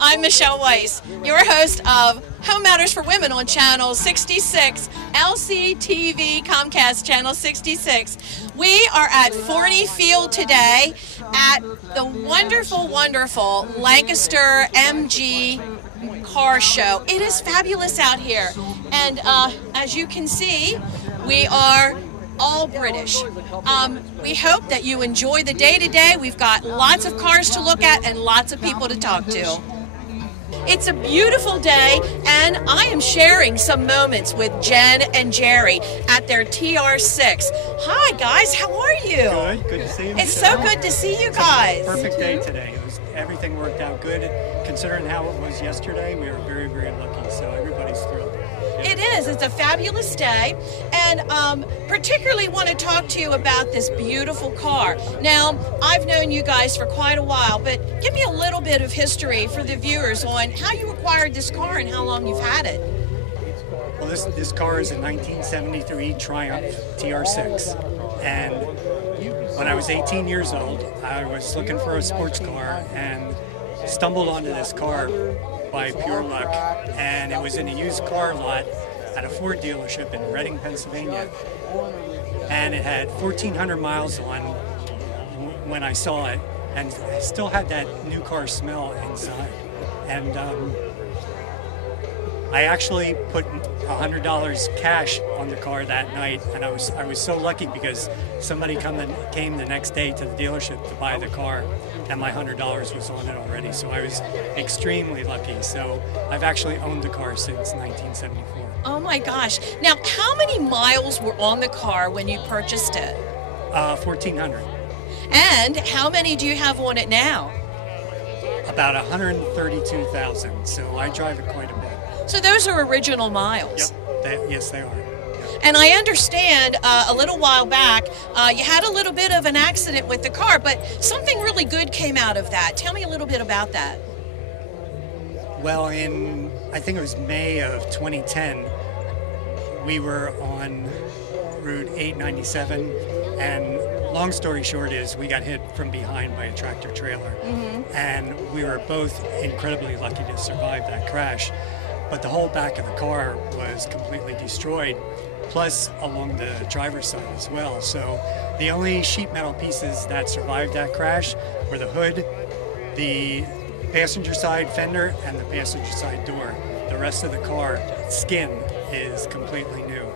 I'm Michelle Weiss, your host of Home Matters for Women on Channel 66, LCTV Comcast Channel 66. We are at Forney Field today at the wonderful, wonderful Lancaster MG car show. It is fabulous out here, and as you can see, we are all British. We hope that you enjoy the day today. We've got lots of cars to look at and lots of people to talk to. It's a beautiful day, and I am sharing some moments with Jen and Jerry at their TR6. Hi guys, how are you? Good to see you. It's so good to see you guys. Perfect day today. Everything worked out good. Considering how it was yesterday, we were very, very lucky, so everybody's thrilled. It is. It's a fabulous day, and particularly want to talk to you about this beautiful car. Now, I've known you guys for quite a while, but give me a little bit of history for the viewers on how you acquired this car and how long you've had it. Well, this car is a 1973 Triumph TR6, and when I was 18 years old, I was looking for a sports car and stumbled onto this car by pure luck, and it was in a used car lot at a Ford dealership in Reading, Pennsylvania, and it had 1,400 miles on when I saw it, and I still had that new car smell inside. And I actually put $100 cash on the car that night, and I was so lucky because somebody came the next day to the dealership to buy the car, and my $100 was on it already. So I was extremely lucky. So I've actually owned the car since 1974. Oh my gosh! Now, how many miles were on the car when you purchased it? 1,400. And how many do you have on it now? About 132,000. So I drive it quite a bit. So those are original miles. Yep, yes they are. Yep. And I understand a little while back you had a little bit of an accident with the car, but something really good came out of that. Tell me a little bit about that. Well, I think it was May of 2010, we were on Route 897, and long story short is we got hit from behind by a tractor trailer. And we were both incredibly lucky to survive that crash. But the whole back of the car was completely destroyed, plus along the driver's side as well. So the only sheet metal pieces that survived that crash were the hood, the passenger side fender, and the passenger side door. The rest of the car, skin, is completely new.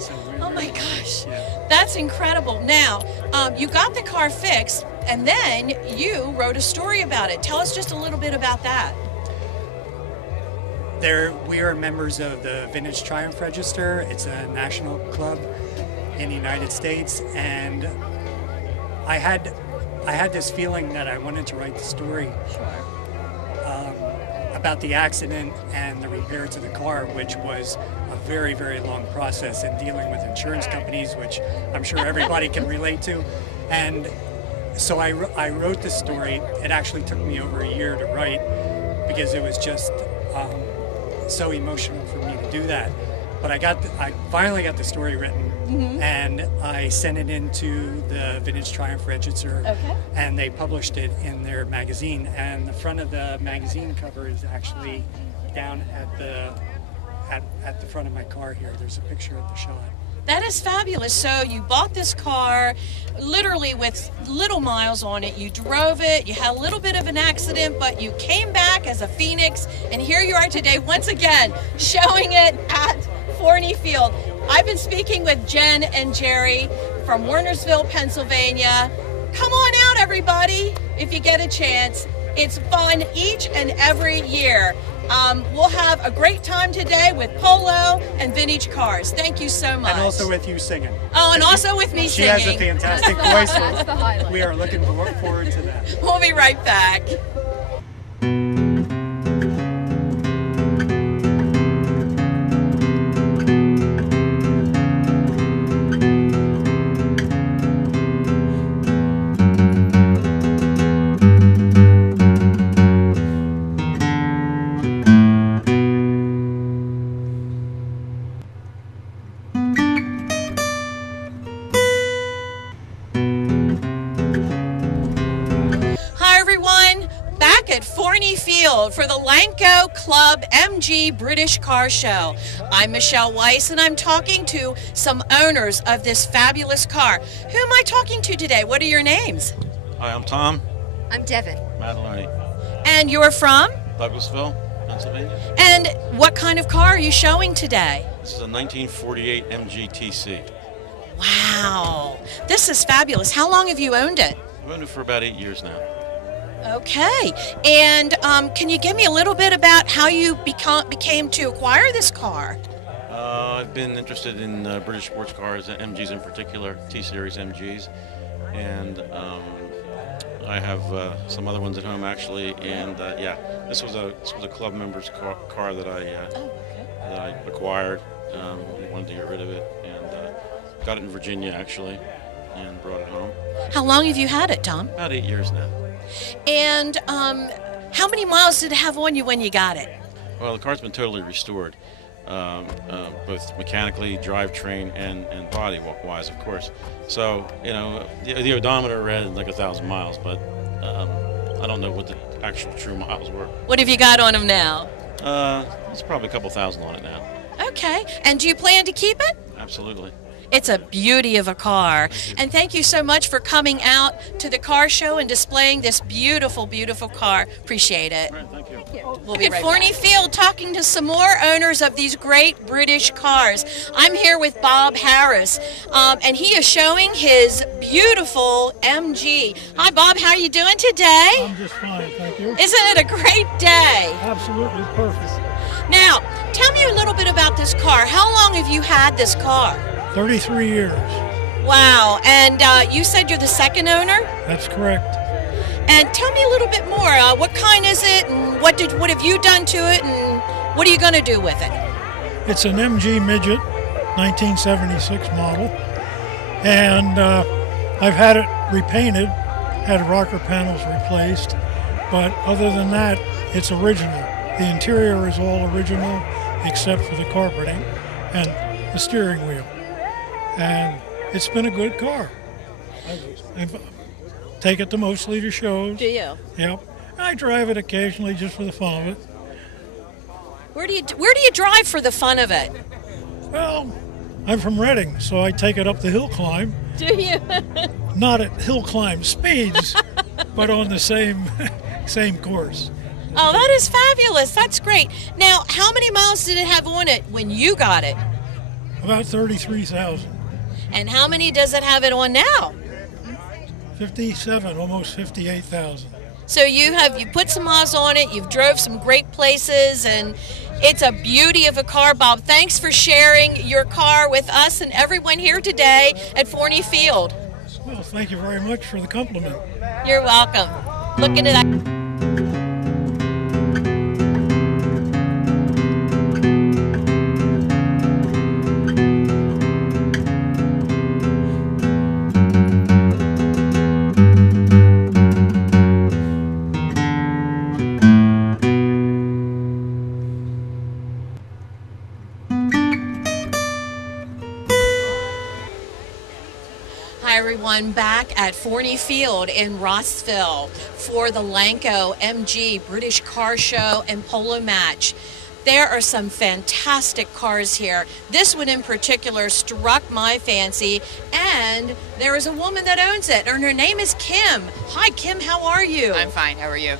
So oh my gosh, yeah. That's incredible. Now, you got the car fixed, and then you wrote a story about it. Tell us just a little bit about that. We are members of the Vintage Triumph Register. It's a national club in the United States, and I had this feeling that I wanted to write the story about the accident and the repair to the car, which was a very, very long process in dealing with insurance companies, which I'm sure everybody can relate to. And so I wrote this story. It actually took me over a year to write because it was just so emotional for me to do that. But I finally got the story written, and I sent it into the Vintage Triumph Register, and they published it in their magazine. And the front of the magazine cover is actually down at the front of my car here. There's a picture of the shot. That is fabulous. So you bought this car literally with little miles on it. You drove it. You had a little bit of an accident, but you came back as a phoenix. And here you are today, once again, showing it at Forney Field. I've been speaking with Jen and Jerry from Wernersville, Pennsylvania. Come on out, everybody, if you get a chance. It's fun each and every year. We'll have a great time today with Polo and vintage cars. Thank you so much. And also with you singing. Oh, and also with me she singing. She has a fantastic voice. That's the highlight. We are looking forward to that. We'll be right back. Field for the Lancaster Club MG British Car Show. I'm Michelle Weiss, and I'm talking to some owners of this fabulous car. Who am I talking to today? What are your names? Hi, I'm Tom. I'm Devin. Madeline. And you're from? Douglasville, Pennsylvania. And what kind of car are you showing today? This is a 1948 MGTC. Wow, this is fabulous. How long have you owned it? I've owned it for about 8 years now. Okay, and can you give me a little bit about how you became to acquire this car? I've been interested in British sports cars, MGs in particular, T-Series MGs, and I have some other ones at home actually. And yeah, this was a club member's car that I acquired. We wanted to get rid of it, and got it in Virginia actually, and brought it home. How long have you had it, Tom? About 8 years now. And how many miles did it have on you when you got it? Well, the car's been totally restored, both mechanically, drivetrain, and body-wise, of course. So, you know, the odometer read like 1,000 miles, but I don't know what the actual true miles were. What have you got on them now? It's probably a couple thousand on it now. Okay, and do you plan to keep it? Absolutely. It's a beauty of a car. And thank you so much for coming out to the car show and displaying this beautiful, beautiful car. Appreciate it. All right, thank you. We'll be at Forney Field talking to some more owners of these great British cars. I'm here with Bob Harris, and he is showing his beautiful MG. Hi, Bob. How are you doing today? I'm just fine, thank you. Isn't it a great day? Absolutely perfect. Now, tell me a little bit about this car. How long have you had this car? 33 years. Wow. And you said you're the second owner? That's correct. And tell me a little bit more. What kind is it, and what have you done to it, and what are you going to do with it? It's an MG Midget, 1976 model, and I've had it repainted, had rocker panels replaced, but other than that, it's original. The interior is all original except for the carpeting and the steering wheel. And it's been a good car. I take it to mostly to shows. Do you? Yep. I drive it occasionally just for the fun of it. Where do you drive for the fun of it? Well, I'm from Reading, so I take it up the hill climb. Do you? Not at hill climb speeds, but on the same course. Oh, that is fabulous. That's great. Now, how many miles did it have on it when you got it? About 33,000. And how many does it have it on now? 57, almost 58,000. So you put some miles on it, you've drove some great places, and it's a beauty of a car, Bob. Thanks for sharing your car with us and everyone here today at Forney Field. Well, thank you very much for the compliment. You're welcome. Look into that. Everyone back at Forney Field in Rothville for the Lancaster MG British Car Show and Polo match. There are some fantastic cars here. This one in particular struck my fancy, and there is a woman that owns it, and her name is Kim. Hi, Kim, how are you? I'm fine. How are you?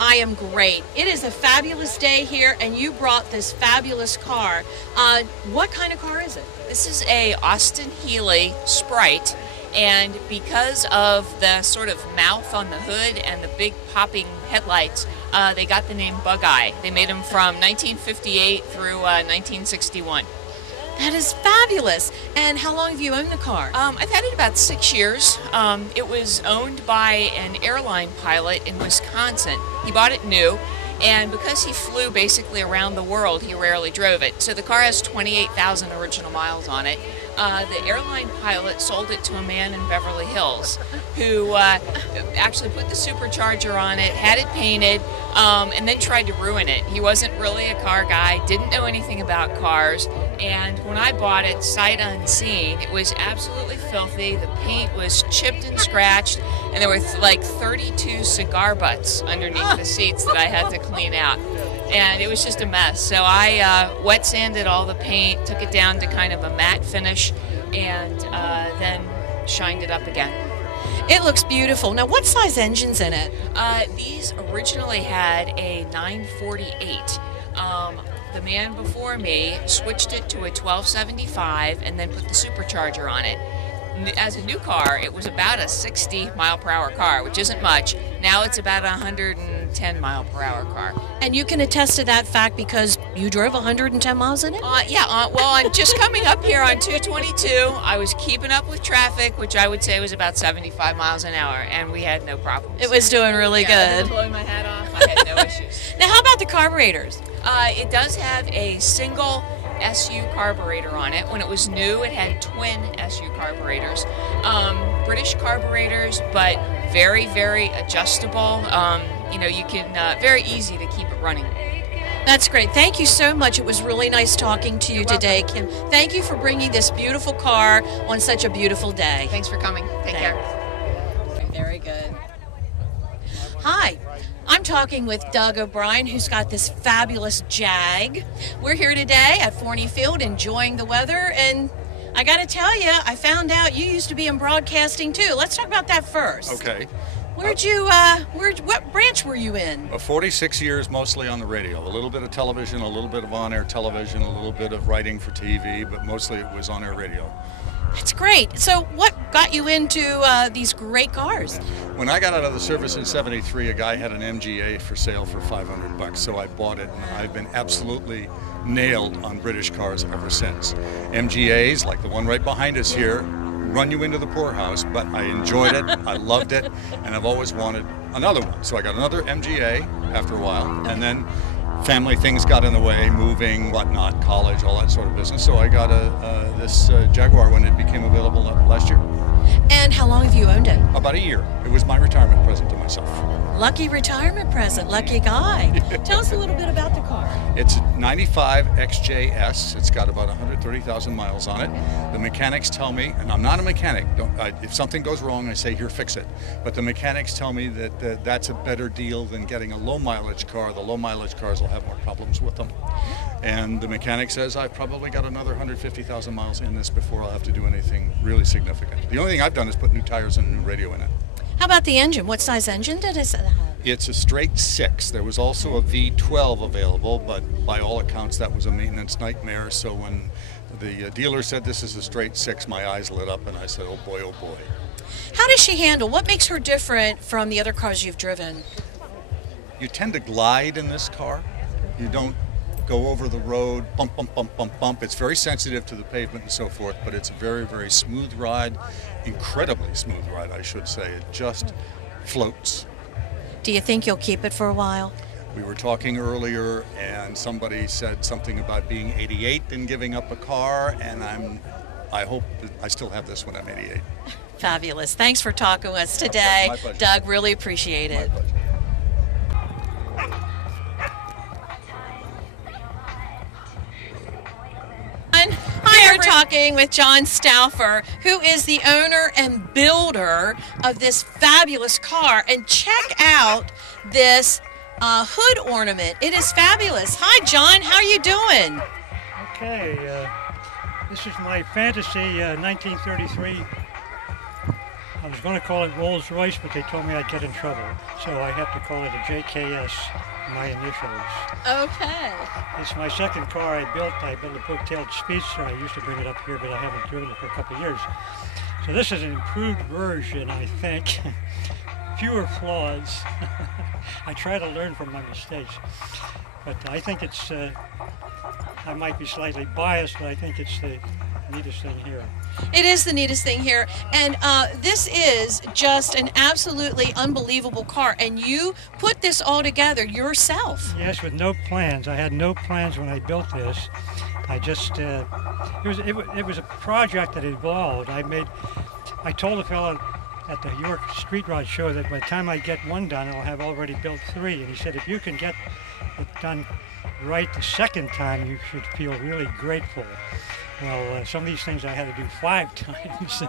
I am great. It is a fabulous day here, and you brought this fabulous car. What kind of car is it? This is a Austin Healey Sprite. And because of the sort of mouth on the hood and the big popping headlights, they got the name Bug Eye. They made them from 1958 through 1961. That is fabulous. And how long have you owned the car? I've had it about 6 years. It was owned by an airline pilot in Wisconsin. He bought it new, and because he flew basically around the world, he rarely drove it. So the car has 28,000 original miles on it. The airline pilot sold it to a man in Beverly Hills who actually put the supercharger on it, had it painted, and then tried to ruin it. He wasn't really a car guy, didn't know anything about cars, And when I bought it, sight unseen, it was absolutely filthy. The paint was chipped and scratched, and there were like 32 cigar butts underneath the seats that I had to clean out. And it was just a mess. So I wet sanded all the paint, took it down to kind of a matte finish, and then shined it up again. It looks beautiful. Now, what size engine's in it? These originally had a 948. The man before me switched it to a 1275 and then put the supercharger on it. As a new car, it was about a 60 mile per hour car, which isn't much. Now it's about a 110 mile per hour car. And you can attest to that fact because you drove 110 miles in it? Well, I'm just coming up here on 222. I was keeping up with traffic, which I would say was about 75 miles an hour, and we had no problems. It was doing really good. I was blowing my hat off. I had no issues. Now, how about the carburetors? It does have a single SU carburetor on it. When it was new, it had twin SU carburetors. British carburetors, but very, very adjustable. You can, very easy to keep it running. That's great. Thank you so much. It was really nice talking to you today, Kim. Thank you for bringing this beautiful car on such a beautiful day. Thanks for coming. Take care. Very good. Hi. I'm talking with Doug O'Brien, who's got this fabulous Jag. We're here today at Forney Field enjoying the weather, and I got to tell you, I found out you used to be in broadcasting too. Let's talk about that first. Okay. What branch were you in? 46 years mostly on the radio. A little bit of television, a little bit of on-air television, a little bit of writing for TV, but mostly it was on-air radio. That's great. So what got you into these great cars? When I got out of the service in '73, a guy had an MGA for sale for $500, so I bought it, and I've been absolutely nailed on British cars ever since. MGAs, like the one right behind us here, run you into the poorhouse, but I enjoyed it, I loved it, and I've always wanted another one. So I got another MGA after a while, and then family things got in the way, moving, whatnot, college, all that sort of business. So I got this Jaguar when it became available last year. And how long have you owned it? About a year. It was my retirement present to myself. Lucky retirement present, lucky guy. Tell us a little bit about the car. It's a 95 XJS. It's got about 130,000 miles on it. The mechanics tell me, and I'm not a mechanic, if something goes wrong, I say, here, fix it. But the mechanics tell me that that's a better deal than getting a low mileage car. The low mileage cars will have more problems with them. And the mechanic says I've probably got another 150,000 miles in this before I'll have to do anything really significant. The only thing I've done is put new tires and a new radio in it. How about the engine? What size engine did it have? It's a straight 6. There was also a V12 available, but by all accounts that was a maintenance nightmare. So when the dealer said this is a straight 6, my eyes lit up and I said, oh boy, oh boy. How does she handle? What makes her different from the other cars you've driven? You tend to glide in this car. You don't go over the road, bump, bump, bump, bump, bump. It's very sensitive to the pavement and so forth, but it's a very, very smooth ride, incredibly smooth ride, I should say. It just floats. Do you think you'll keep it for a while? We were talking earlier, and somebody said something about being 88 and giving up a car, and I hope that I still have this when I'm 88. Fabulous. Thanks for talking with us today. My pleasure. Doug, really appreciate it. My pleasure. Hi, we're talking with John Stauffer, who is the owner and builder of this fabulous car. And check out this hood ornament. It is fabulous. Hi, John. How are you doing? Okay, this is my fantasy 1933. I was going to call it Rolls Royce, but they told me I'd get in trouble. So I have to call it a JKS, my initials. Okay. It's my second car I built. I built a book-tailed Speedster. I used to bring it up here, but I haven't driven it for a couple of years. So this is an improved version, I think. Fewer flaws. I try to learn from my mistakes. But I think it's, I might be slightly biased, but I think it's the neatest thing here. It is the neatest thing here, and this is just an absolutely unbelievable car, and you put this all together yourself. Yes, with no plans. I had no plans when I built this. I just, it was a project that evolved. I told the fellow at the York Street Rod show that by the time I get one done, I'll have already built 3. And he said, if you can get it done right the second time, you should feel really grateful. Well, some of these things I had to do 5 times,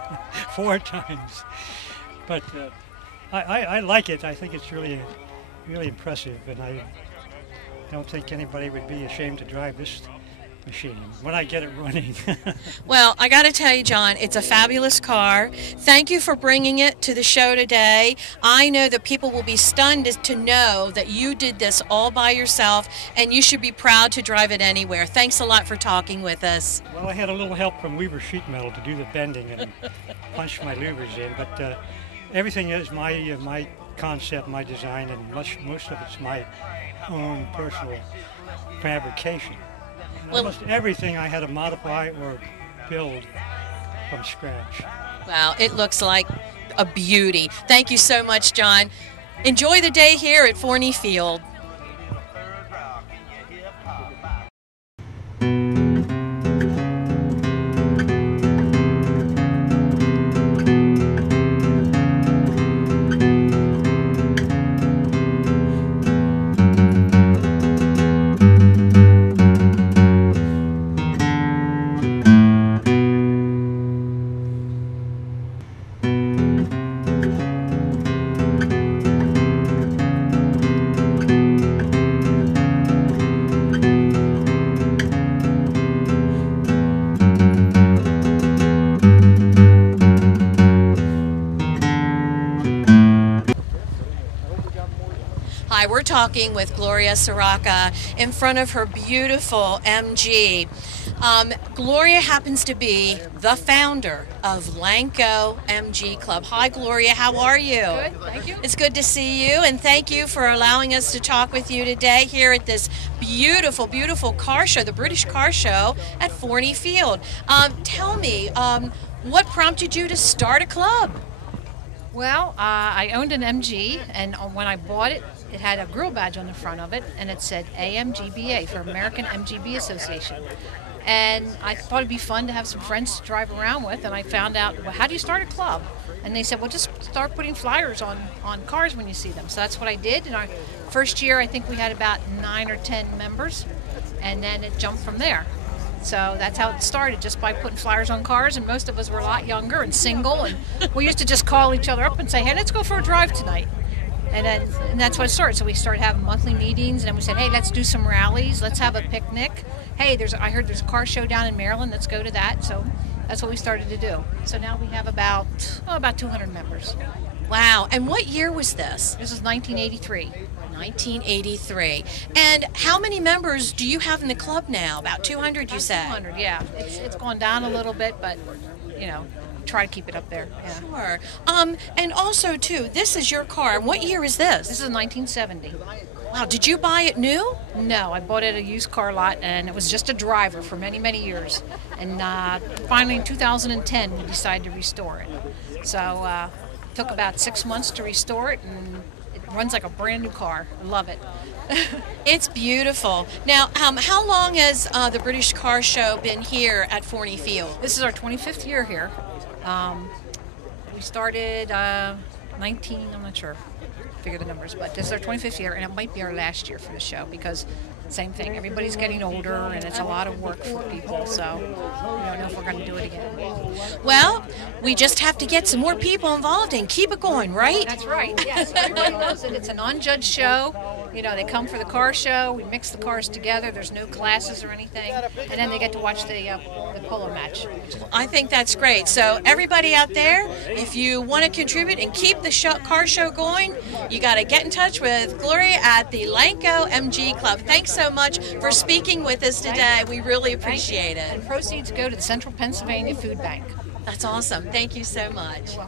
4 times. But I like it. I think it's really impressive, and I don't think anybody would be ashamed to drive this machine when I get it running. Well, I got to tell you, John, it's a fabulous car. Thank you for bringing it to the show today. I know that people will be stunned to know that you did this all by yourself, and you should be proud to drive it anywhere. Thanks a lot for talking with us. Well, I had a little help from Weaver Sheet Metal to do the bending and punch my louvers in, but everything is my concept, my design, and most of it's my own personal fabrication. Well, almost everything I had to modify or build from scratch. Wow, it looks like a beauty. Thank you so much, John. Enjoy the day here at Forney Field. Hi, we're talking with Gloria Soroka in front of her beautiful MG. Gloria happens to be the founder of Lanco MG Club. Hi, Gloria. How are you? Good, thank you. It's good to see you, and thank you for allowing us to talk with you today here at this beautiful, beautiful car show, the British Car Show at Forney Field. Tell me, what prompted you to start a club? Well, I owned an MG, and when I bought it, it had a grill badge on the front of it, and it said AMGBA for American MGB Association. And I thought it'd be fun to have some friends to drive around with, and I found out, well, how do you start a club? And they said, well, just start putting flyers on cars when you see them. So that's what I did. In our first year, I think we had about 9 or 10 members, and then it jumped from there. So that's how it started, just by putting flyers on cars, and most of us were a lot younger and single, and we used to just call each other up and say, hey, let's go for a drive tonight. And that's what it started. So we started having monthly meetings, and then we said, hey, let's do some rallies, let's have a picnic. Hey, I heard there's a car show down in Maryland, let's go to that. So that's what we started to do. So now we have about 200 members. Wow, and what year was this? This is 1983. 1983. And how many members do you have in the club now? About 200, you said? 200, yeah. It's gone down a little bit, but, you know, try to keep it up there. Yeah. Sure. And also, too, this is your car. What year is this? This is 1970. Wow, did you buy it new? No, I bought it at a used car lot, and it was just a driver for many, many years. And finally, in 2010, we decided to restore it. So it took about 6 months to restore it, and it runs like a brand new car. I love it. It's beautiful. Now, how long has the British Car Show been here at Forney Field? This is our 25th year here. We started 19, I'm not sure, figure the numbers, but this is our 25th year, and it might be our last year for the show because same thing, everybody's getting older and it's a lot of work for people, so we don't know if we're going to do it again. Well, we just have to get some more people involved and keep it going, right? That's right, yes. Everybody knows that it's a non-judge show. You know, they come for the car show, we mix the cars together, there's no classes or anything, and then they get to watch the Polo match. I think that's great. So everybody out there, if you want to contribute and keep the car show going, you got to get in touch with Gloria at the Lanco MG Club. Thanks so much for speaking with us today. We really appreciate it. And proceeds go to the Central Pennsylvania Food Bank. That's awesome. Thank you so much.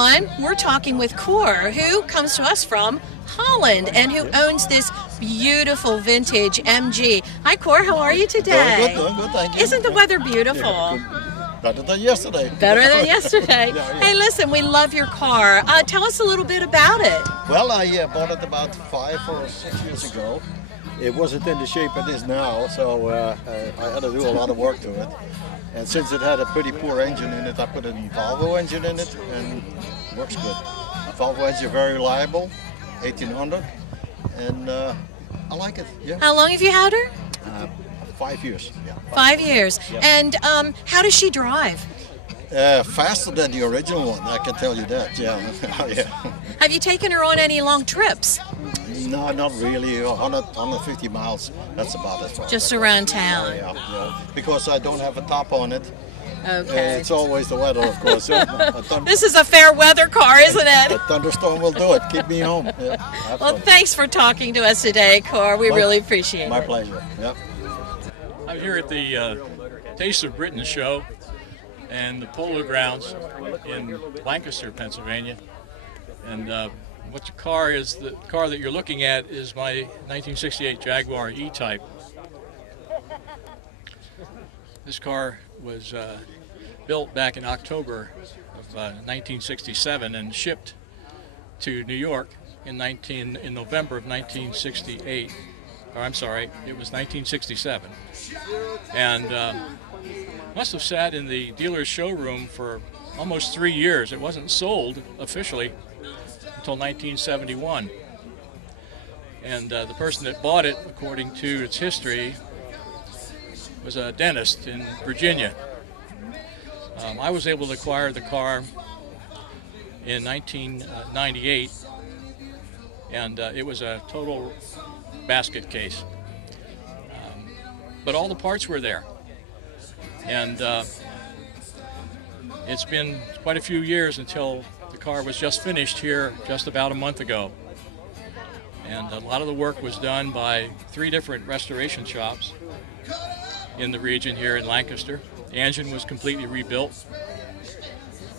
everyone. We're talking with Cor, who comes to us from Holland and who owns this beautiful vintage MG. Hi, Cor. How are you today? Doing good, thank you. Isn't the weather beautiful? Yeah, better than yesterday. Better than yesterday. Yeah. Hey, listen, we love your car. Tell us a little bit about it. Well, I bought it about 5 or 6 years ago. It wasn't in the shape it is now, so I had to do a lot of work to it. And since it had a pretty poor engine in it, I put a Volvo engine in it, and it works good. Volvo engine, very reliable, 1800, and I like it. Yeah. How long have you had her? 5 years. Yeah. 5 years. Yeah. And how does she drive? Faster than the original one, I can tell you that. Yeah. Yeah. Have you taken her on any long trips? No, not really. 150 miles. That's about it. Just around town. Yeah. Because I don't have a top on it. Okay. It's always the weather, of course. This is a fair weather car, isn't it? A thunderstorm will do it. Keep me home. Yeah, well, thanks for talking to us today, Cor. We really appreciate it. My pleasure. Yep. I'm here at the Taste of Britain show and the Polo grounds in Lancaster, Pennsylvania. And what the car is, the car that you're looking at is my 1968 Jaguar E-Type. This car was built back in October of 1967 and shipped to New York in November of 1968. Or I'm sorry, it was 1967. And must have sat in the dealer's showroom for almost 3 years. It wasn't sold officially until 1971. And the person that bought it, according to its history, was a dentist in Virginia. I was able to acquire the car in 1998, and it was a total basket case. But all the parts were there. And it's been quite a few years until the car was just finished here just about a month ago. And a lot of the work was done by 3 different restoration shops in the region here in Lancaster. The engine was completely rebuilt.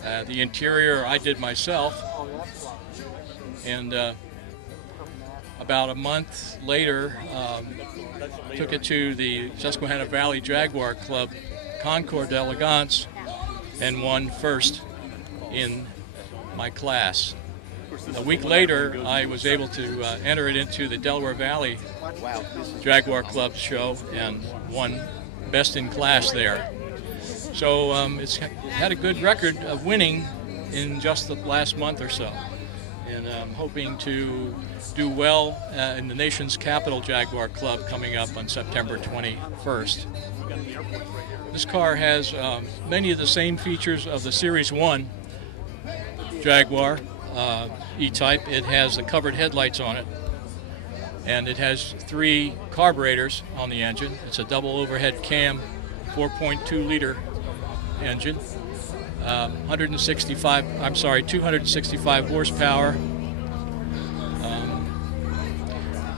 The interior I did myself. And about a month later, took it to the Susquehanna Valley Jaguar Club Concours d'Elegance and won first in my class. A week later, I was able to enter it into the Delaware Valley Jaguar Club show and won best in class there. So it's had a good record of winning in just the last month or so. And I'm hoping to do well in the nation's capital Jaguar Club coming up on September 21st. This car has many of the same features of the Series 1 Jaguar E-Type. It has the covered headlights on it, and it has 3 carburetors on the engine. It's a double overhead cam, 4.2 liter engine, 265 horsepower.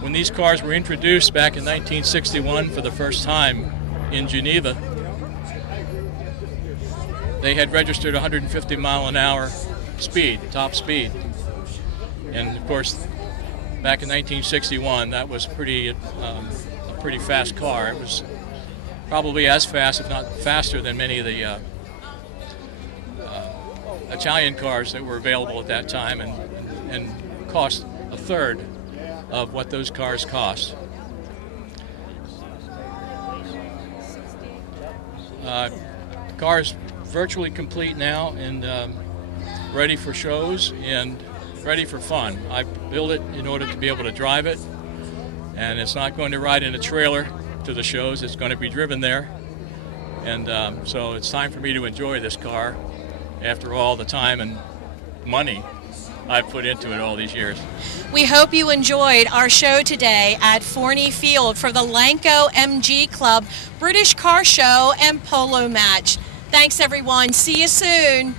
When these cars were introduced back in 1961 for the first time in Geneva, they had registered 150 mile an hour speed, top speed. And of course, back in 1961, that was a pretty fast car. It was probably as fast, if not faster, than many of the Italian cars that were available at that time, and cost a third of what those cars cost. The car is virtually complete now and ready for shows and ready for fun. I built it in order to be able to drive it, and it's not going to ride in a trailer to the shows. It's going to be driven there, and so it's time for me to enjoy this car after all the time and money I've put into it all these years. We hope you enjoyed our show today at Forney Field for the Lanco MG Club British Car Show and Polo Match. Thanks, everyone. See you soon.